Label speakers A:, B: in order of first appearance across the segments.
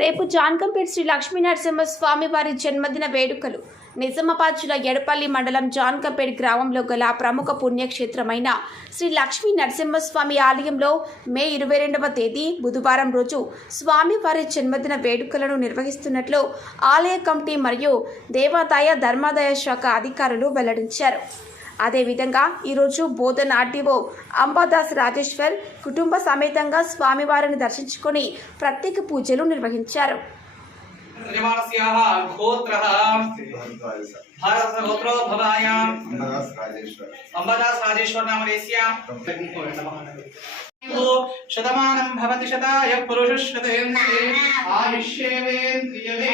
A: రేపు జాన్కంపేట్ శ్రీ లక్ష్మీనరసింహ స్వామి వారి జన్మదిన వేడుకలు. నిజామాబాద్ జిల్లా ఎడపల్లి మండలం జాన్కంపేట్ గ్రామంలో గల ప్రముఖ పుణ్యక్షేత్రమైన శ్రీ లక్ష్మీ నరసింహస్వామి ఆలయంలో మే ఇరవై రెండవ తేదీ బుధవారం రోజు స్వామివారి జన్మదిన వేడుకలను నిర్వహిస్తున్నట్లు ఆలయ కమిటీ మరియు దేవాదాయ ధర్మాదాయ శాఖ అధికారులు వెల్లడించారు. అదేవిధంగా ఈరోజు బోధన్ ఆర్టీఓ అంబాదాస్ రాజేశ్వర్ కుటుంబ సమేతంగా స్వామివారిని దర్శించుకుని ప్రత్యేక పూజలు నిర్వహించారు.
B: శతమానం భవతి శతాయ పురుషు శతేంద్రియే ఆయుష్యేంద్రియే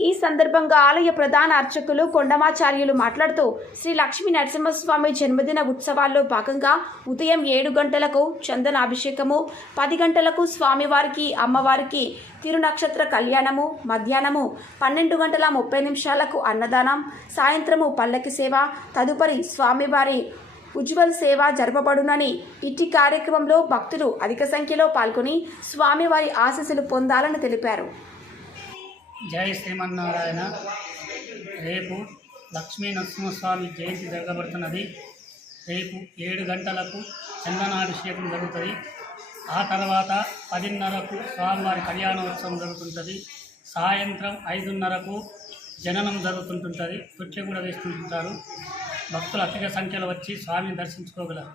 A: ఈ సందర్భంగా ఆలయ ప్రధాన అర్చకులు కొండమాచార్యులు మాట్లాడుతూ శ్రీ లక్ష్మీ నరసింహస్వామి జన్మదిన ఉత్సవాల్లో భాగంగా ఉదయం ఏడు గంటలకు చందనాభిషేకము పది గంటలకు స్వామివారికి అమ్మవారికి తిరునక్షత్ర కళ్యాణము మధ్యాహ్నము పన్నెండు గంటల ముప్పై నిమిషాలకు అన్నదానం సాయంత్రము పల్లకి సేవ తదుపరి స్వామివారి ఉజ్వల్ సేవ జరపబడునని ఇట్టి కార్యక్రమంలో భక్తులు అధిక సంఖ్యలో పాల్గొని స్వామివారి ఆశీస్సులు పొందాలని తెలిపారు.
C: జై శ్రీమన్నారాయణ. రేపు లక్ష్మీ నరసింహస్వామి జయంతి జరగబడుతున్నది. రేపు ఏడు గంటలకు చందనాభిషేకం జరుగుతుంది. ఆ తర్వాత పదిన్నరకు స్వామివారి కళ్యాణోత్సవం జరుగుతుంటుంది. సాయంత్రం ఐదున్నరకు జననం జరుగుతుంటుంటుంది. తొట్టె కూడా వేస్తుంటారు. భక్తులు అధిక సంఖ్యలో వచ్చి స్వామిని దర్శించుకోగలరు.